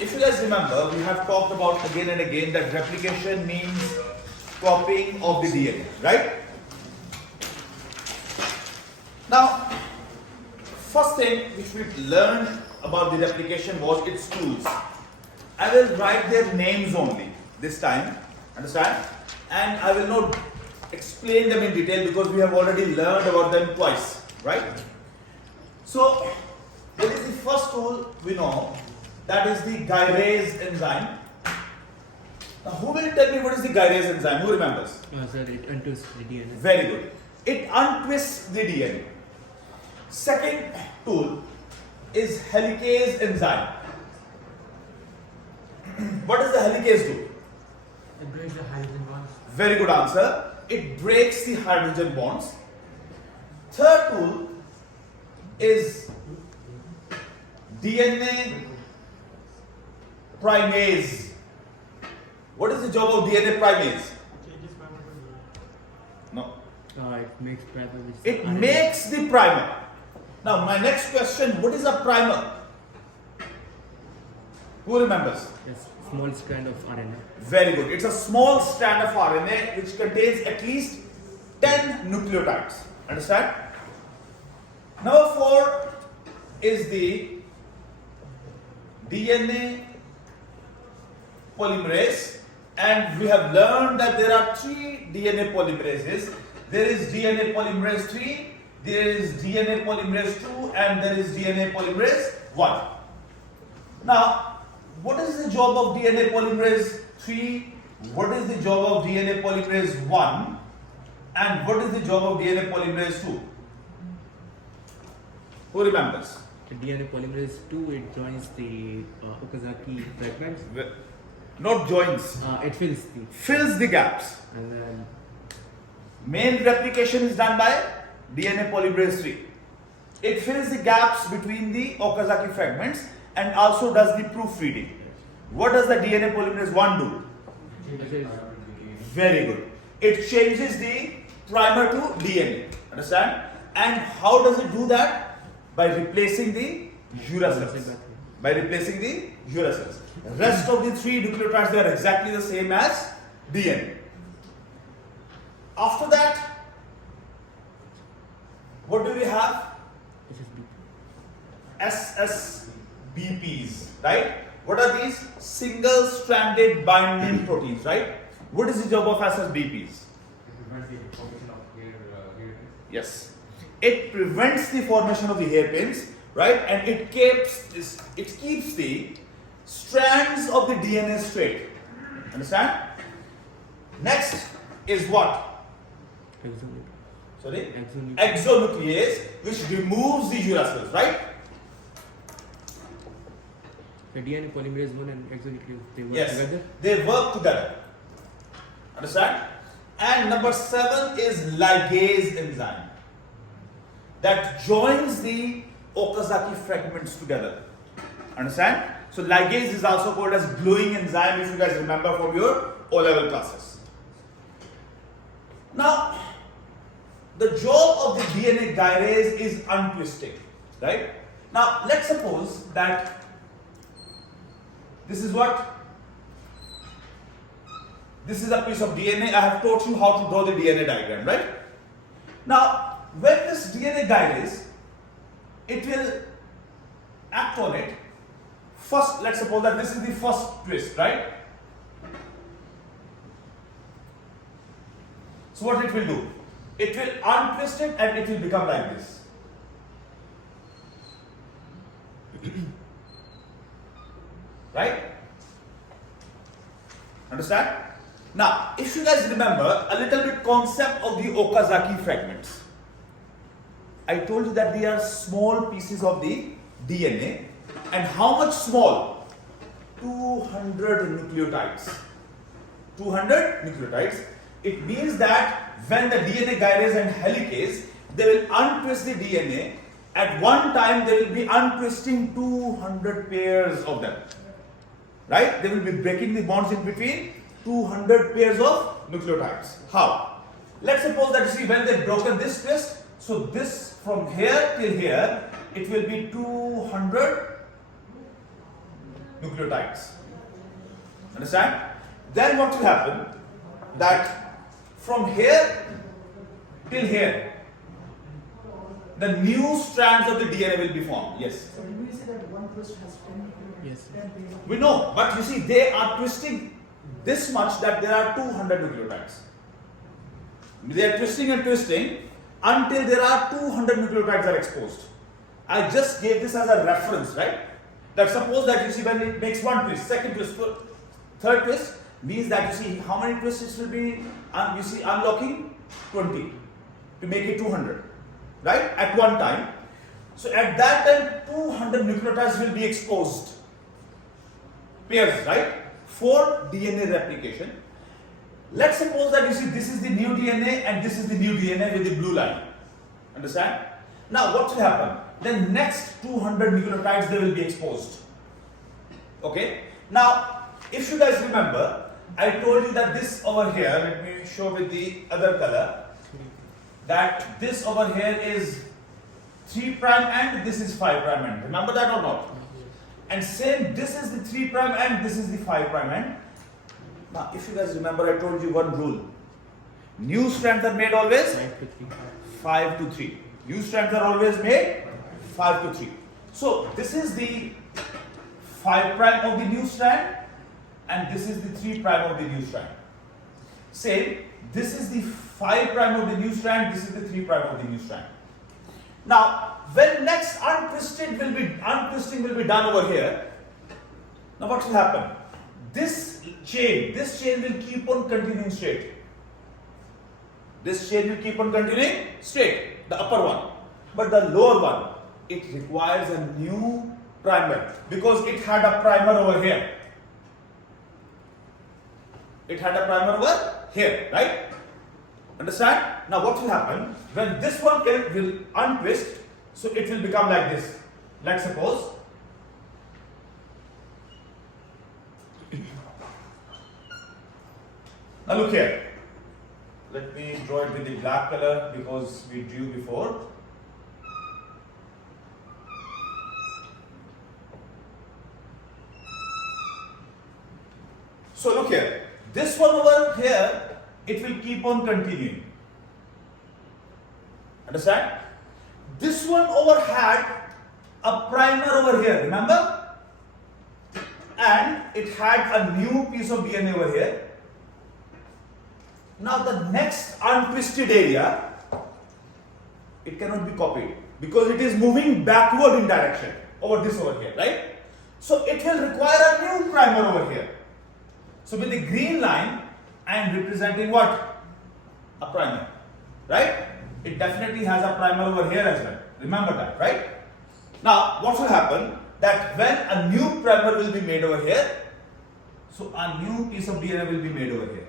if you guys remember, we have talked about again and again that replication means copying of the DNA, right? Now, first thing which we learned about the replication was its tools. I will write their names only this time, understand? And I will not explain them in detail because we have already learned about them twice, right? So, what is the first tool we know? That is the Gyrase enzyme. Now, who will tell me what is the Gyrase enzyme? Who remembers? Sir, it untwists the DNA. Very good. It untwists the DNA. Second tool is Helicase enzyme. What does the helicase do? It breaks the hydrogen bonds. Very good answer. It breaks the hydrogen bonds. Third tool is DNA primase. What is the job of DNA primase? No. It makes primer. It makes the primer. Now, my next question, what is a primer? Who remembers? Yes, small strand of RNA. Very good. It's a small strand of RNA which contains at least 10 nucleotides. Understand? Number 4 is the DNA polymerase, and we have learned that there are 3 DNA polymerases. There is DNA polymerase 3, there is DNA polymerase 2, and there is DNA polymerase 1. Now, what is the job of DNA polymerase 3? What is the job of DNA polymerase 1? And what is the job of DNA polymerase 2? Who remembers? The DNA polymerase 2, it joins the Okazaki fragments. Not joins. It Fills the gaps. And then Main replication is done by DNA polymerase 3. It fills the gaps between the Okazaki fragments and also does the proofreading. What does the DNA polymerase 1 do? Very good. It changes the primer to DNA. Understand? And how does it do that? By replacing the uracils. By replacing the uracils. Rest of the 3 nucleotides, they are exactly the same as DNA. After that, what do we have? SSBPs, right? What are these? Single stranded binding proteins, right? What is the job of SSBPs? Yes. It prevents the formation of the hairpins, right? And it keeps the strands of the DNA straight. Understand? Next is what? Sorry? Exonuclease, which removes the uracils, right? the DNA polymerase 1 and exonuclease, they work Yes, together? they work together. Understand? And number 7 is ligase enzyme that joins the Okazaki fragments together. Understand? So ligase is also called as gluing enzyme, if you guys remember from your O-level classes. Now, the job of the DNA gyrase is untwisting, right? Now, let's suppose that this is what? This is a piece of DNA. I have taught you how to draw the DNA diagram, right? Now, when this DNA gyrase, it will act on it. First, let's suppose that this is the first twist, right? So what it will do? It will untwist it and it will become like this. Right? Understand? Now, if you guys remember a little bit concept of the Okazaki fragments. I told you that they are small pieces of the DNA. And how much small? 200 nucleotides. 200 nucleotides. It means that when the DNA gyrase and helicase, they will untwist the DNA. At one time, they will be untwisting 200 pairs of them. Right? They will be breaking the bonds in between 200 pairs of nucleotides. How? Let's suppose that, see, when they've broken this twist, so this from here till here, it will be 200 nucleotides. Understand? Then what will happen? That from here till here, the new strands of the DNA will be formed. Yes. So did we say that one twist has 10? Yes. 10 pairs of- We know, but you see, they are twisting this much that there are 200 nucleotides. They are twisting and twisting until there are 200 nucleotides are exposed. I just gave this as a reference, right? That suppose that you see when it makes one twist, second twist, third twist, means that you see how many twists it will be, you see unlocking 20 to make it 200, right? At one time. So at that time 200 nucleotides will be exposed. Pairs, right? For DNA replication. Let's suppose that you see this is the new DNA and this is the new DNA with the blue line. Understand? Now what will happen? The next 200 nucleotides they will be exposed. Okay? Now, if you guys remember, I told you that this over here, let me show with the other color, that this over here is 3' and this is 5' end. Remember that or not? And same, this is the 3' and this is the 5' end. Now, if you guys remember, I told you one rule. New strands are made always 5 to 3. New strands are always made 5 to 3. So, this is the 5' of the new strand and this is the 3' of the new strand. Same, this is the 5' of the new strand, this is the 3' of the new strand. Now, when next untwisting will be done over here, now what will happen? This chain will keep on continuing straight. This chain will keep on continuing straight, the upper one. But the lower one, it requires a new primer because it had a primer over here. It had a primer over here, right? Understand? Now what will happen? When this one will untwist, so it will become like this. Let's suppose now look here. Let me draw it with the black color because we drew before. So look here. This one over here, it will keep on continuing. Understand? This one over had a primer over here, remember? And it had a new piece of DNA over here. Now the next untwisted area, it cannot be copied because it is moving backward in direction over this over here, right? So it will require a new primer over here. So with the green line, I am representing what? A primer, right? It definitely has a primer over here as well. Remember that, right? Now, what will happen? That when a new primer will be made over here, so a new piece of DNA will be made over here.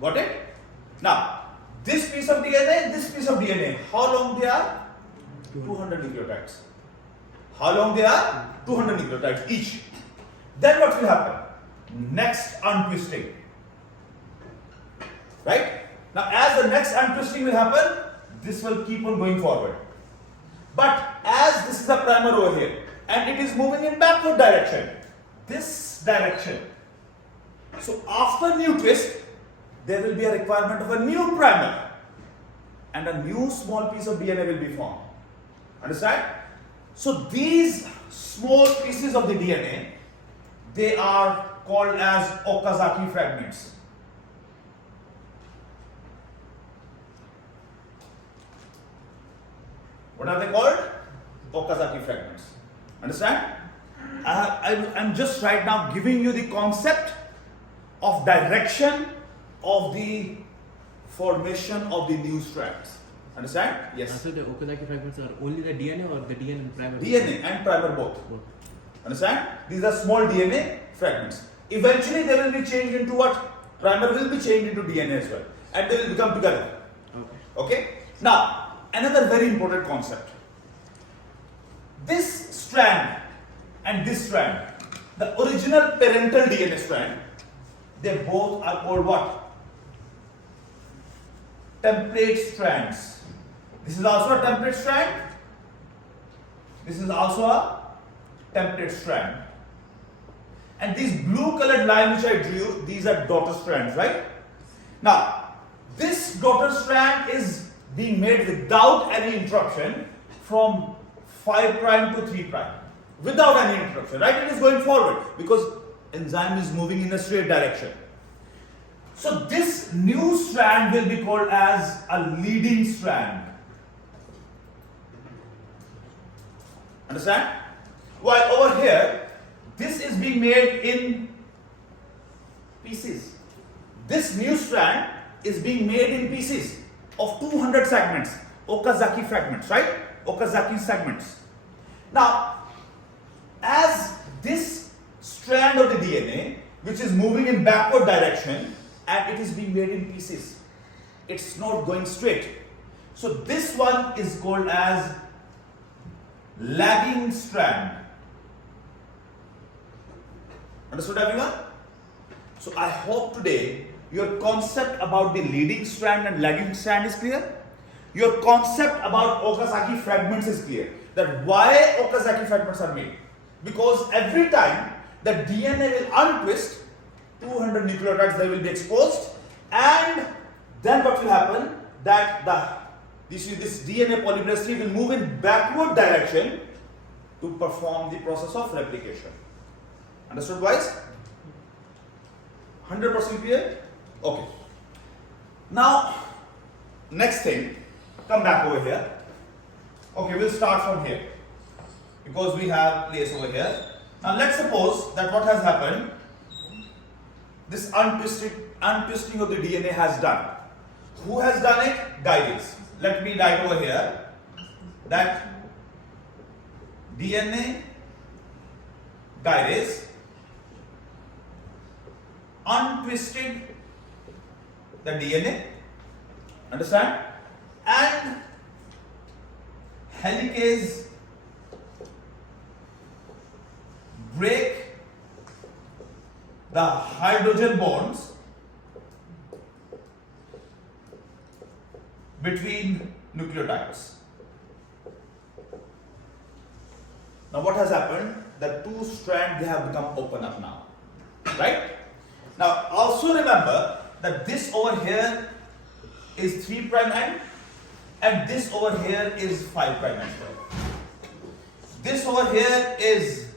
Got it? Now, this piece of DNA, how long they are? 200 nucleotides. How long they are? 200 nucleotides each. Then what will happen? Next untwisting. Right? Now, as the next untwisting will happen, this will keep on going forward. But as this is a primer over here, and it is moving in backward direction, this direction. So, after new twist, there will be a requirement of a new primer, and a new small piece of DNA will be formed. Understand? So, these small pieces of the DNA, they are called as Okazaki fragments. What are they called? Okazaki fragments. Understand? I'm just right now giving you the concept of direction of the formation of the new strands. Understand? Yes. So the Okazaki fragments are only the DNA or the DNA and primer? DNA and primer both. Both. Understand? These are small DNA fragments. Eventually they will be changed into what? Primer will be changed into DNA as well. And they will become together. Okay. Okay? Now, another very important concept. This strand and this strand, the original parental DNA strand, they both are called what? Template strands. This is also a template strand. This is also a template strand. And these blue colored lines which I drew, these are daughter strands, right? Now, this daughter strand is being made without any interruption from 5 prime to 3 prime. Without any interruption, right? It is going forward because enzyme is moving in a straight direction. So this new strand will be called as a leading strand. Understand? While over here, this is being made in pieces. This new strand is being made in pieces of 200 segments, Okazaki fragments, right? Okazaki segments. Now, as this strand of the DNA, which is moving in backward direction, and it is being made in pieces, it's not going straight. So this one is called as lagging strand. Understood, everyone? So I hope today your concept about the leading strand and lagging strand is clear. Your concept about Okazaki fragments is clear. That why Okazaki fragments are made. Because every time the DNA will untwist, 200 nucleotides they will be exposed, and then what will happen? That this DNA polymerase 3 will move in backward direction to perform the process of replication. Understood, guys? 100% clear? Okay. Now, next thing, come back over here. Okay, we'll start from here because we have place over here. Now, let's suppose that what has happened, this untwisting of the DNA has done. Who has done it? Gyrase. Let me write over here that DNA Gyrase untwisted the DNA, understand? And helicase break the hydrogen bonds between nucleotides. Now what has happened? The two strands, they have become open up now, right? Now also remember that this over here is 3 prime end and this over here is 5 prime end. This over here is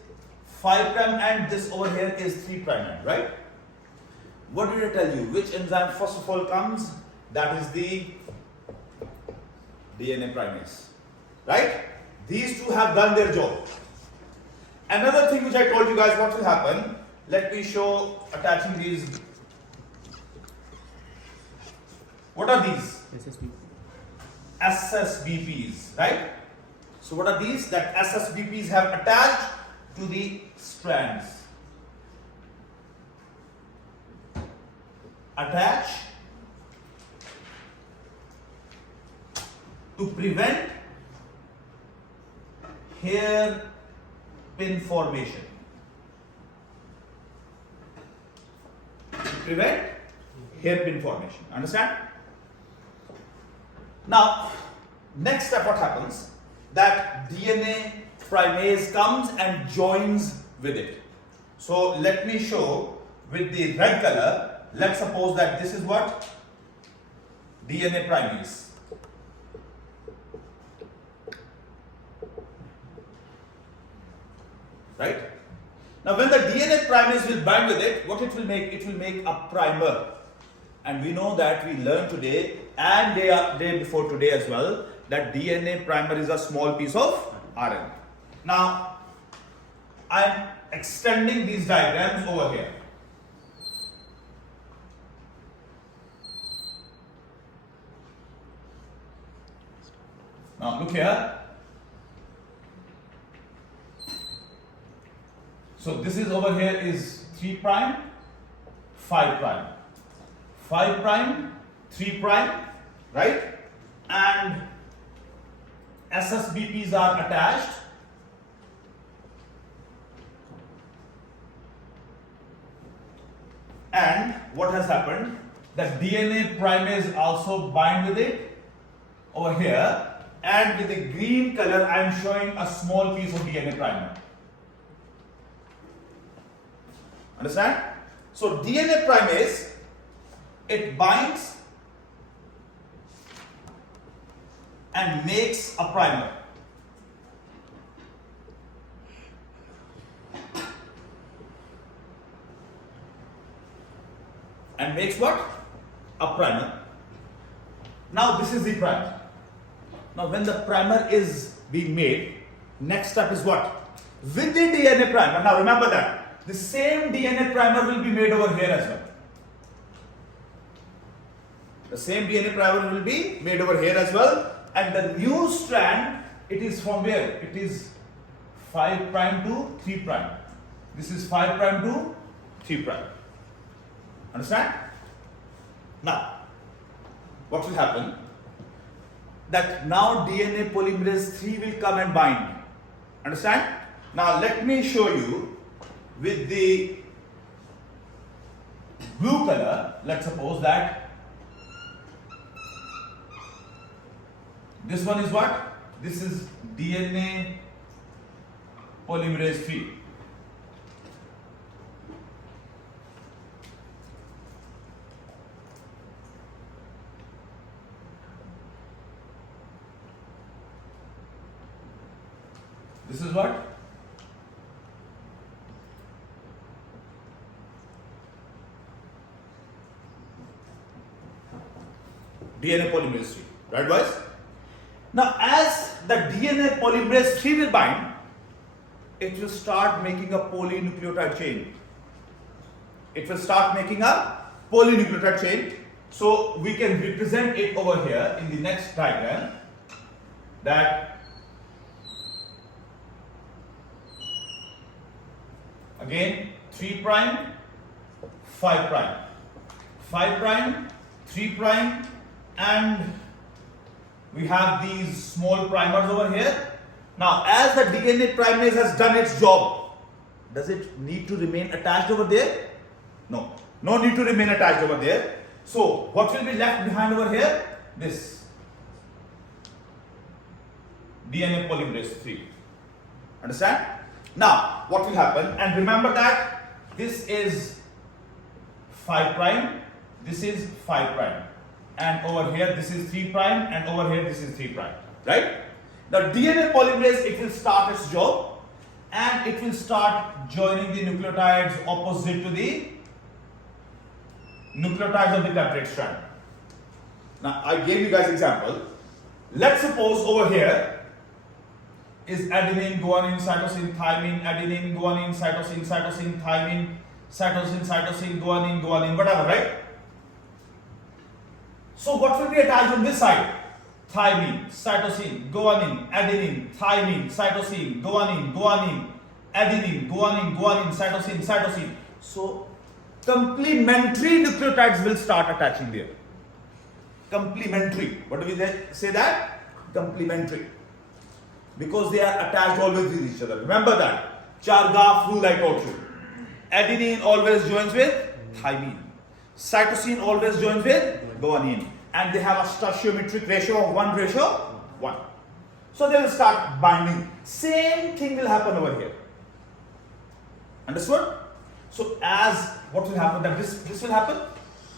5 prime end, this over here is 3 prime end, right? What did I tell you? Which enzyme first of all comes? That is the DNA primase, right? These two have done their job. Another thing which I told you guys what will happen, let me show attaching these. What are these? SSB. SSBPs, right? So what are these? That SSBPs have attached to the strands. Attach to prevent hairpin formation. To prevent hairpin formation. Understand? Now, next step what happens? That DNA primase comes and joins with it. So let me show with the red color. Let's suppose that this is what? DNA primase. Right? Now when the DNA primase will bind with it, what it will make? It will make a primer. And we know that we learned today and day before today as well that DNA primer is a small piece of RNA. Now I am extending these diagrams over here. Now look here. So this is over here is 3 prime, 5 prime. 5 prime, 3 prime, right? And SSBPs are attached. And what has happened? The DNA primase also bind with it over here. And with the green color, I am showing a small piece of DNA primer. Understand? So DNA primase, it binds and makes a primer. And makes what? A primer. Now this is the primer. Now when the primer is being made, next step is what? With the DNA primer. Now remember that the same DNA primer will be made over here as well. The same DNA primer will be made over here as well. And the new strand, it is from where? It is 5' to 3'. This is 5' to 3'. Understand? Now, what will happen? That now DNA polymerase 3 will come and bind. Understand? Now let me show you with the blue color. Let's suppose that this one is what? This is DNA polymerase 3. This is what? DNA polymerase 3. Right, boys? Now, as the DNA polymerase 3 will bind, it will start making a polynucleotide chain. It will start making a polynucleotide chain. So, we can represent it over here in the next diagram that again 3', 5', 5', 3', and we have these small primers over here. Now, as the DNA primase has done its job, does it need to remain attached over there? No, no need to remain attached over there. So, what will be left behind over here? This DNA polymerase 3. Understand? Now, what will happen? And remember that this is 5', this is 5', and over here this is 3', and over here this is 3', right? The DNA polymerase, it will start its job and it will start joining the nucleotides opposite to the nucleotides of the template strand. Now, I gave you guys example. Let's suppose over here is adenine, guanine, cytosine, thymine, adenine, guanine, cytosine, cytosine, thymine, cytosine, cytosine, guanine, guanine, whatever, right? So what will be attached on this side? Thymine, cytosine, guanine, adenine, thymine, cytosine, guanine, guanine, adenine, guanine, guanine, cytosine, cytosine. So complementary nucleotides will start attaching there. Complementary. What do we say that? Complementary. Because they are attached always with each other. Remember that. Charga flu I taught you. Adenine always joins with thymine. Cytosine always joins with guanine. And they have a stoichiometric ratio of 1:1. So they will start binding. Same thing will happen over here. Understood? So as what will happen, that this will happen,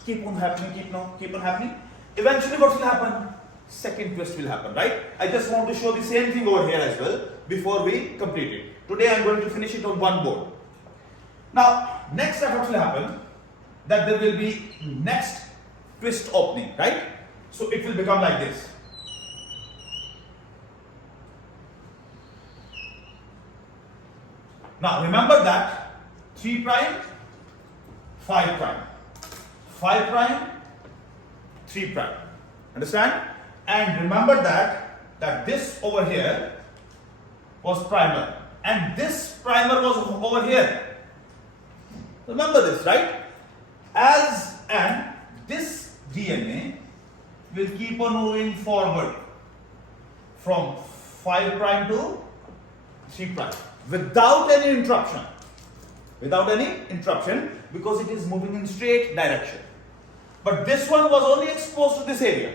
keep on happening, keep on happening. Eventually what will happen? Second twist will happen, right? I just want to show the same thing over here as well before we complete it. Today I am going to finish it on one board. Now, next step what will happen? That there will be next twist opening, right? So it will become like this. Now remember that 3', 5', 5', 3'. Understand? And remember that this over here was primer and this primer was over here. Remember this, right? And this DNA will keep on moving forward from 5' to 3' without any interruption. Without any interruption, because it is moving in straight direction. But this one was only exposed to this area,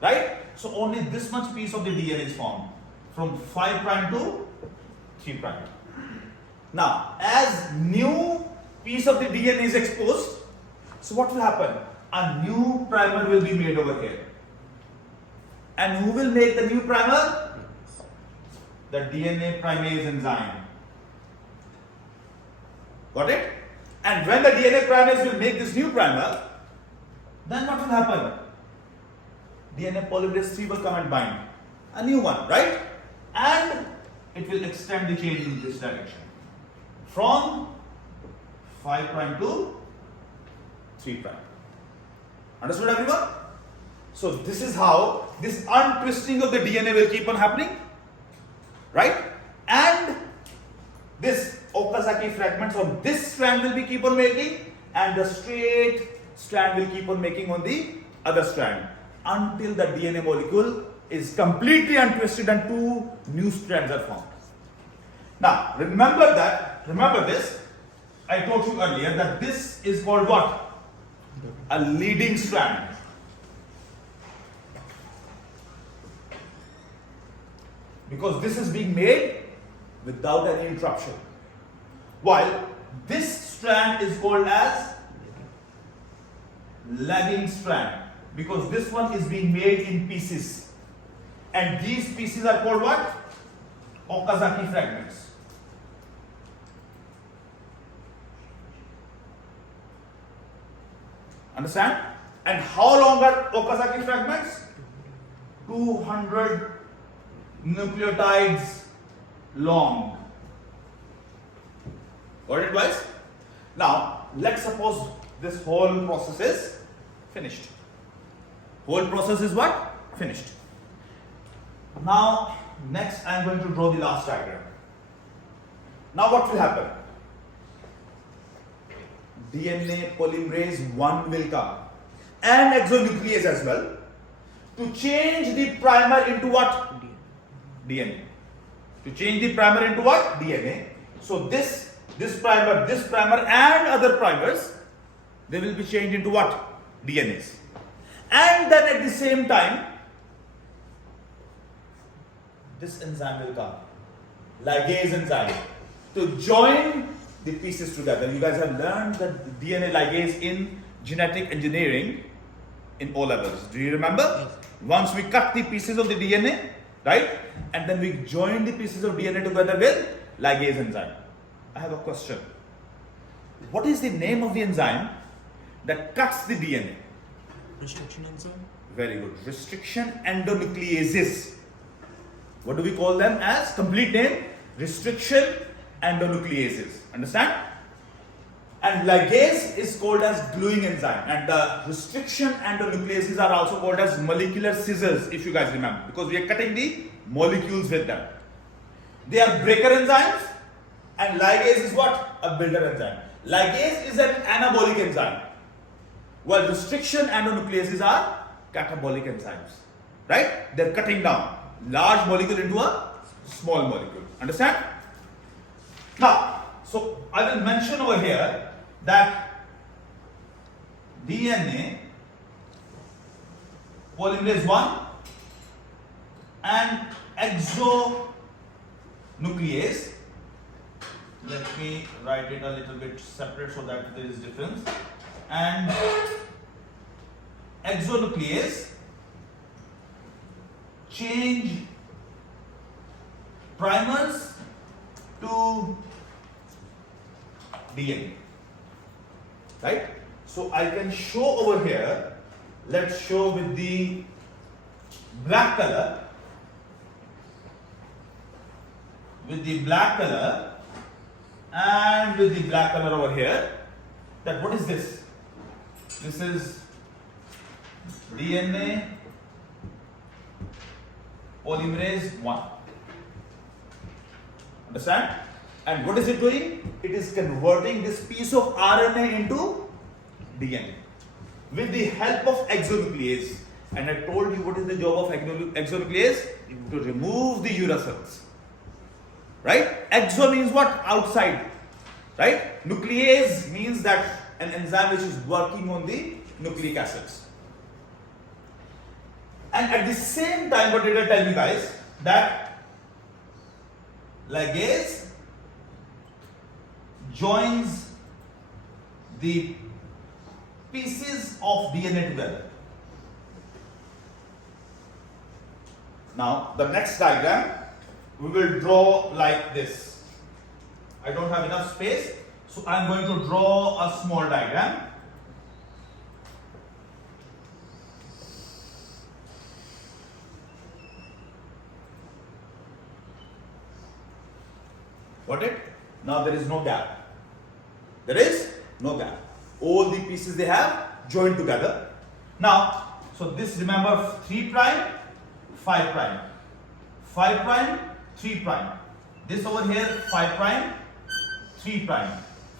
right? So only this much piece of the DNA is formed from 5' to 3'. Now, as new piece of the DNA is exposed. So what will happen? A new primer will be made over here. And who will make the new primer? The DNA primase enzyme. Got it? And when the DNA primase will make this new primer, then what will happen? DNA polymerase 3 will come and bind. A new one, right? And it will extend the chain in this direction. From 5 prime to 3 prime. Understood, everyone? So this is how this untwisting of the DNA will keep on happening, right? And this Okazaki fragments on this strand will be keep on making, and the straight strand will keep on making on the other strand until the DNA molecule is completely untwisted and two new strands are formed. Now remember this, I told you earlier that this is called what? A leading strand. Because this is being made without any interruption. While this strand is called as lagging strand, because this one is being made in pieces. And these pieces are called what? Okazaki fragments. Understand? And how long are Okazaki fragments? 200 nucleotides long. Got it, guys? Now, let's suppose this whole process is finished. Whole process is what? Finished. Now, next I am going to draw the last diagram. Now what will happen? DNA polymerase 1 will come and exonuclease as well to change the primer into what? DNA. To change the primer into what? DNA. So this primer and other primers, they will be changed into what? DNAs. And then at the same time, this enzyme will come, ligase enzyme, to join the pieces together. You guys have learned that DNA ligase in genetic engineering in O levels. Do you remember? Once we cut the pieces of the DNA, right? And then we join the pieces of DNA together with ligase enzyme. I have a question. What is the name of the enzyme that cuts the DNA? Restriction enzyme? Very good. Restriction endonucleases. What do we call them as? Complete name? Restriction endonucleases. Understand? And ligase is called as gluing enzyme. And the restriction endonucleases are also called as molecular scissors, if you guys remember, because we are cutting the molecules with them. They are breaker enzymes, and ligase is what? A builder enzyme. Ligase is an anabolic enzyme, while restriction endonucleases are catabolic enzymes. Right? They are cutting down large molecule into a small molecule. Understand? Now, so I will mention over here that DNA polymerase 1 and exonuclease. Let me write it a little bit separate so that there is difference. And exonuclease change primers to DNA, right? So I can show over here, let's show with the black color, and with the black color over here, that what is this? This is DNA polymerase 1. Understand? And what is it doing? It is converting this piece of RNA into DNA with the help of exonuclease. And I told you what is the job of exonuclease? To remove the uracils. Right? Exo means what? Outside. Right? Nuclease means that an enzyme which is working on the nucleic acids. And at the same time, what did I tell you guys? That ligase joins the pieces of DNA together. Now, the next diagram we will draw like this. I don't have enough space, so I am going to draw a small diagram. Got it? Now there is no gap. There is no gap. All the pieces they have joined together. Now, so this remember 3 prime, 5 prime, 5 prime, 3 prime. This over here 5 prime, 3 prime,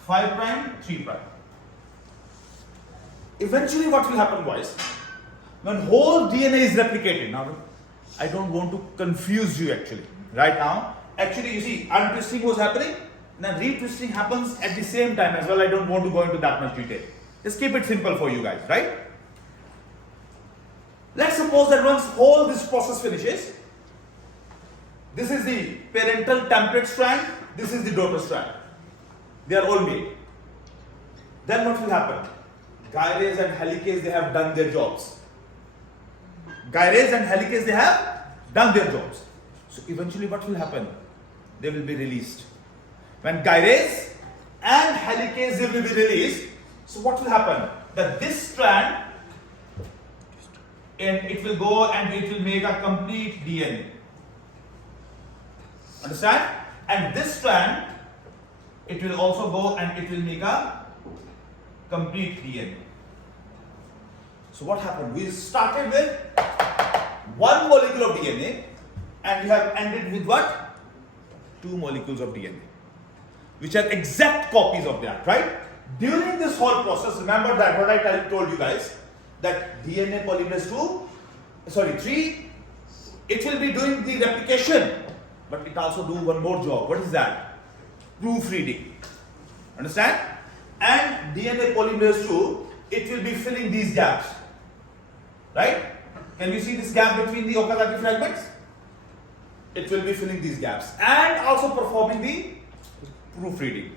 5 prime, 3 prime. Eventually what will happen, boys, when whole DNA is replicated, now I don't want to confuse you actually, right now. Actually, you see, untwisting was happening, then retwisting happens at the same time as well. I don't want to go into that much detail. Just keep it simple for you guys, right? Let's suppose that once all this process finishes, this is the parental template strand, this is the daughter strand. They are all made. Then what will happen? Gyrase and helicase, they have done their jobs. Gyrase and helicase, they have done their jobs. So eventually what will happen? They will be released. When gyrase and helicase, they will be released. So what will happen? That this strand, and it will go and it will make a complete DNA. Understand? And this strand, it will also go and it will make a complete DNA. So what happened? We started with one molecule of DNA and we have ended with what? 2 molecules of DNA, which are exact copies of that, right? During this whole process, remember that what I told you guys, that DNA polymerase 3, it will be doing the replication, but it also do one more job. What is that? Proofreading. Understand? And DNA polymerase 2, it will be filling these gaps. Right? Can you see this gap between the Okazaki fragments? It will be filling these gaps and also performing the proofreading.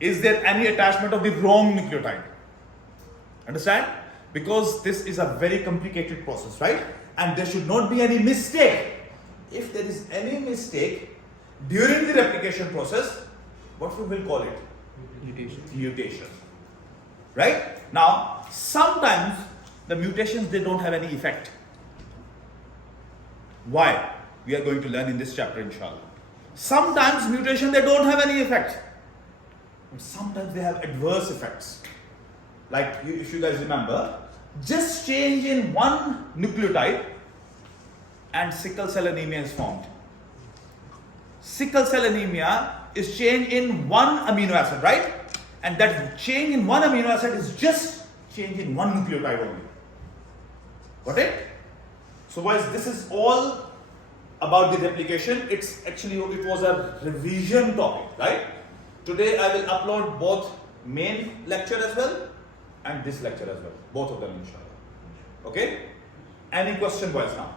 Is there any attachment of the wrong nucleotide? Understand? Because this is a very complicated process, right? And there should not be any mistake. If there is any mistake during the replication process, what we will call it? Mutation. Right? Now, sometimes the mutations, they don't have any effect. Why? We are going to learn in this chapter, inshallah. Sometimes mutation, they don't have any effect. But sometimes they have adverse effects. Like, if you guys remember, just change in one nucleotide and sickle cell anemia is formed. Sickle cell anemia is change in one amino acid, right? And that change in one amino acid is just change in one nucleotide only. Got it? So guys, this is all about the replication. It's actually, it was a revision topic, right? Today I will upload both main lecture as well and this lecture as well. Both of them inshallah. Okay? Any question, boys, now?